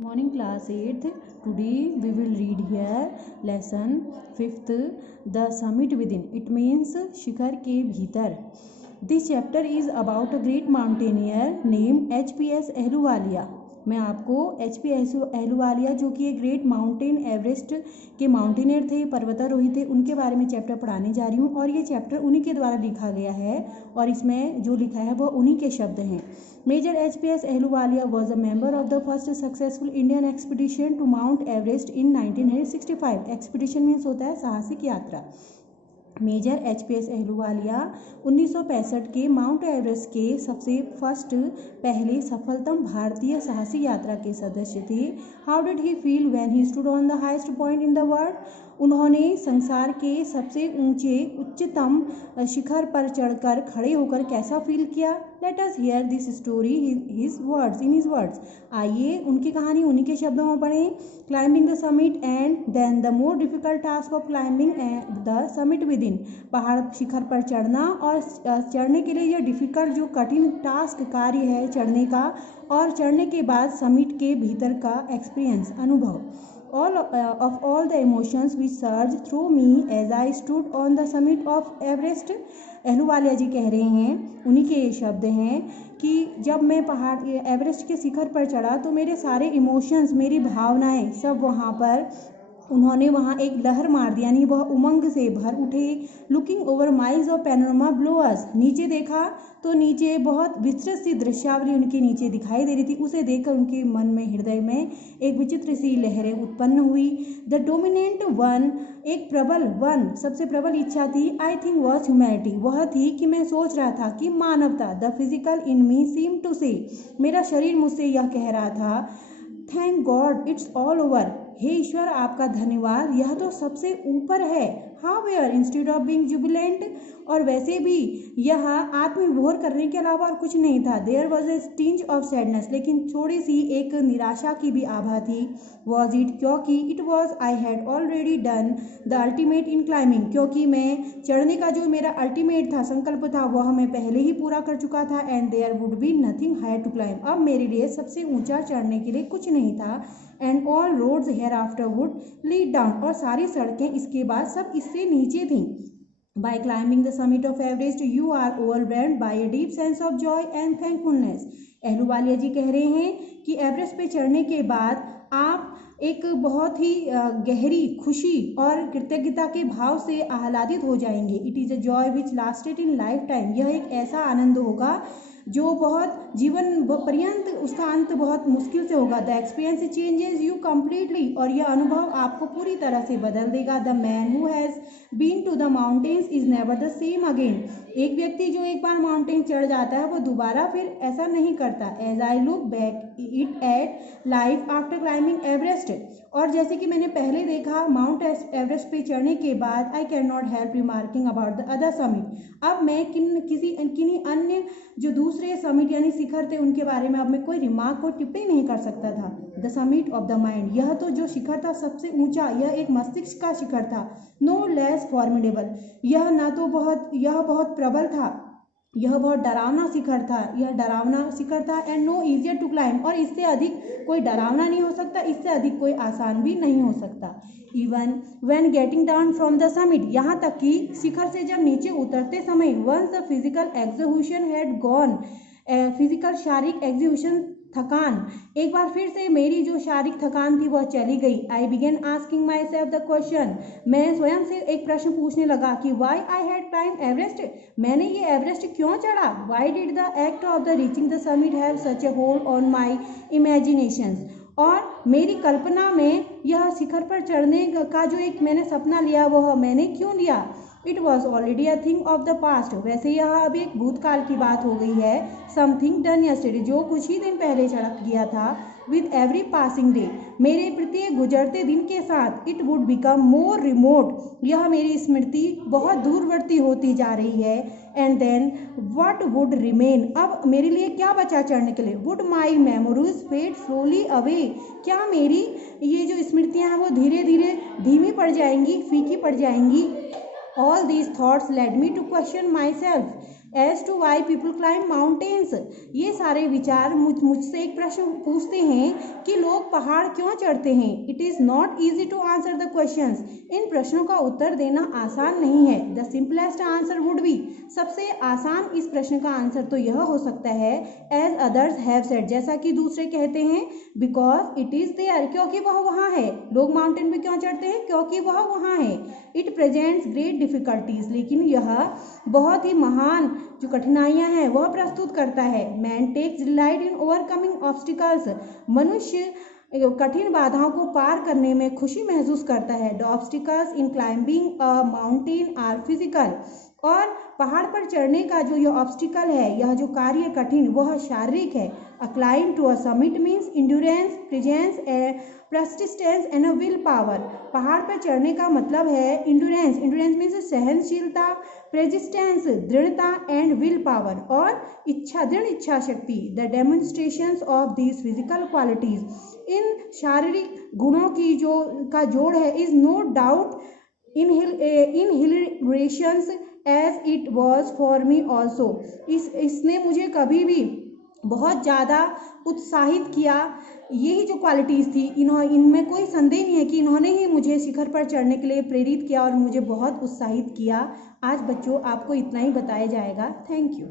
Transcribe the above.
Morning class 8th. Today we will read here lesson 5th, the summit within. It means शिखर के भीतर. This chapter is about a great mountaineer named H.P.S. Ahluwalia. मैं आपको H.P.S. Ahluwalia जो कि एक great mountain Everest के mountaineer थे, पर्वतारोही थे, उनके बारे में चैप्टर पढ़ाने जा रही हूँ. और ये चैप्टर उन्हीं के द्वारा लिखा गया है और इसमें जो लिखा है वह उन्हीं के शब्द हैं. Major H.P.S. Ahluwalia was a member of the first successful Indian expedition to Mount Everest in 1965. Expedition means होता है साहसिक यात्रा. Major H.P.S. अहलूवालिया 1965 के माउंट एवरेस्ट के सबसे पहले सफलतम भारतीय साहसिक यात्रा के सदस्य थे. How did he feel when he stood on the highest point in the world. उन्होंने संसार के सबसे उच्चतम शिखर पर चढ़कर खड़े होकर कैसा फील किया. Let us hear this story in his words. आइए उनकी कहानी उन्हीं के शब्दों में पढ़ें. Climbing the summit and then the more difficult task of climbing the summit within. पहाड़ शिखर पर चढ़ना और चढ़ने के लिए यह डिफिकल्ट जो कठिन टास्क कार्य है चढ़ने का, और चढ़ने के बाद समिट के भीतर का एक्सपीरियंस अनुभव. All the emotions which surged through me as I stood on the summit of Everest. Ahluwalia जी कह रहे हैं, उन्हीं के ये शब्द हैं कि जब मैं पहाड़ एवरेस्ट के शिखर पर चढ़ा तो मेरे सारे इमोशंस, मेरी भावनाएं सब वहाँ पर उन्होंने वहाँ एक लहर मार दी, यानी वह उमंग से भर उठे. Looking over miles of panorama below us. नीचे देखा तो नीचे बहुत विस्तृत सी दृश्यावली उनके नीचे दिखाई दे रही थी. उसे देखकर उनके मन में, हृदय में एक विचित्र सी लहरें उत्पन्न हुई. द डोमिनेंट वन, एक प्रबल वन, सबसे प्रबल इच्छा थी. I think was humanity. वह थी कि मैं सोच रहा था कि मानवता. The physical in me seem to say, मेरा शरीर मुझसे यह कह रहा था, thank God it's all over. हे ईश्वर आपका धन्यवाद, यह तो सबसे ऊपर है. However instead of being jubilant, और वैसे भी यह आत्मविभोर करने के अलावा और कुछ नहीं था. There was a tinge of sadness, लेकिन थोड़ी सी एक निराशा की भी आभा थी. वॉज इट, क्योंकि it was I had already done the ultimate in climbing, क्योंकि मैं चढ़ने का जो मेरा अल्टीमेट था, संकल्प था, वह मैं पहले ही पूरा कर चुका था. And there would be nothing higher to climb. अब मेरे लिए सबसे ऊंचा चढ़ने के लिए कुछ नहीं था. And all roads hereafter would lead down, और सारी सड़कें इसके बाद सब इससे नीचे थीं. By climbing the summit of Everest, you are overwhelmed by a deep sense of joy and thankfulness. Ahluwalia जी कह रहे हैं कि एवरेस्ट पे चढ़ने के बाद आप एक बहुत ही गहरी खुशी और कृतज्ञता के भाव से आह्लादित हो जाएंगे. It is a joy which lasted in life time. यह एक ऐसा आनंद होगा जो बहुत जीवन पर्यंत, उसका अंत बहुत मुश्किल से होगा. The experience changes you completely, और यह अनुभव आपको पूरी तरह से बदल देगा. The man who has been to the mountains is never the same again. एक व्यक्ति जो एक बार माउंटेन चढ़ जाता है वह दोबारा फिर ऐसा नहीं करता. As I look back it at life after climbing Everest, और जैसे कि मैंने पहले देखा माउंट एवरेस्ट पे चढ़ने के बाद, I can not help remarking about the other summit. अब मैं किन्हीं अन्य जो दूसरे समिट यानी शिखर थे उनके बारे में अब मैं कोई रिमार्क और टिप्पणी नहीं कर सकता था. The summit of the mind, यह तो जो शिखर था सबसे ऊंचा, यह एक मस्तिष्क का शिखर था. नो लेस फॉर्मिडेबल, यह बहुत प्रबल था, यह बहुत डरावना शिखर था. And no easier to climb, और इससे अधिक कोई डरावना नहीं हो सकता, इससे अधिक कोई आसान भी नहीं हो सकता. Even when getting down from the summit, यहाँ तक कि शिखर से जब नीचे उतरते समय, once the physical exhaustion had gone, physical शारीरिक एग्जीक्यूशन, थकान, एक बार फिर से मेरी जो शारीरिक थकान थी वह चली गई. I began asking myself the question, मैं स्वयं से एक प्रश्न पूछने लगा कि why I had climb Everest, मैंने ये एवरेस्ट क्यों चढ़ा. Why did the act of the reaching the summit have such a hold on my imaginations, और मेरी कल्पना में यह शिखर पर चढ़ने का जो एक मैंने सपना लिया वह मैंने क्यों लिया. It was already a thing of the past, वैसे यह अब एक भूतकाल की बात हो गई है. समथिंग डन यस्टरडे, जो कुछ ही दिन पहले चढ़ गया था. विद एवरी पासिंग डे, मेरे प्रत्येक गुजरते दिन के साथ. It would become more remote, यह मेरी स्मृति बहुत दूरवर्ती होती जा रही है. And then what would remain, अब मेरे लिए क्या बचा चढ़ने के लिए. Would my memories fade slowly away, क्या मेरी ये जो स्मृतियाँ हैं वो धीरे धीरे धीमी पड़ जाएंगी, फीकी पड़ जाएंगी. All these thoughts led me to question myself. As to why people climb mountains. ये सारे विचार मुझसे एक प्रश्न पूछते हैं कि लोग पहाड़ क्यों चढ़ते हैं। It is not easy to answer the questions. इन प्रश्नों का उत्तर देना आसान नहीं है। The simplest answer would be, सबसे आसान इस प्रश्न का आंसर तो यह हो सकता है, एज अदर्स हैव सेड, जैसा कि दूसरे कहते हैं, बिकॉज इट इज़ देयर, क्योंकि वह वहाँ है। लोग माउंटेन पे क्यों चढ़ते हैं? क्योंकि वह वहाँ है। इट प्रेजेंट्स ग्रेट डिफिकल्टीज, लेकिन यह बहुत ही महान जो कठिनाइयाँ हैं वह प्रस्तुत करता है। Man takes delight in overcoming obstacles, मनुष्य कठिन बाधाओं को पार करने में खुशी महसूस करता है। The obstacles in climbing a mountain are physical, और पहाड़ पर चढ़ने का जो यह ऑब्स्टिकल है, यह जो कार्य कठिन, वह शारीरिक है। A climb to a summit means endurance, presence, persistence and a will power. पहाड़ पर चढ़ने का मतलब है इंड्योरेंस, इंड्योरेंस मीन्स सहनशीलता, प्रेजिस्टेंस दृढ़ता, एंड विल पावर और इच्छा, दृढ़ इच्छा शक्ति। The demonstrations of these physical qualities, इन शारीरिक गुणों की का जोड़ है, is no doubt exhilarations as it was for me also. इसने मुझे कभी भी बहुत ज़्यादा उत्साहित किया। यही जो क्वालिटीज़ थी, इनमें कोई संदेह नहीं है कि इन्होंने ही मुझे शिखर पर चढ़ने के लिए प्रेरित किया और मुझे बहुत उत्साहित किया। आज बच्चों आपको इतना ही बताया जाएगा। Thank you.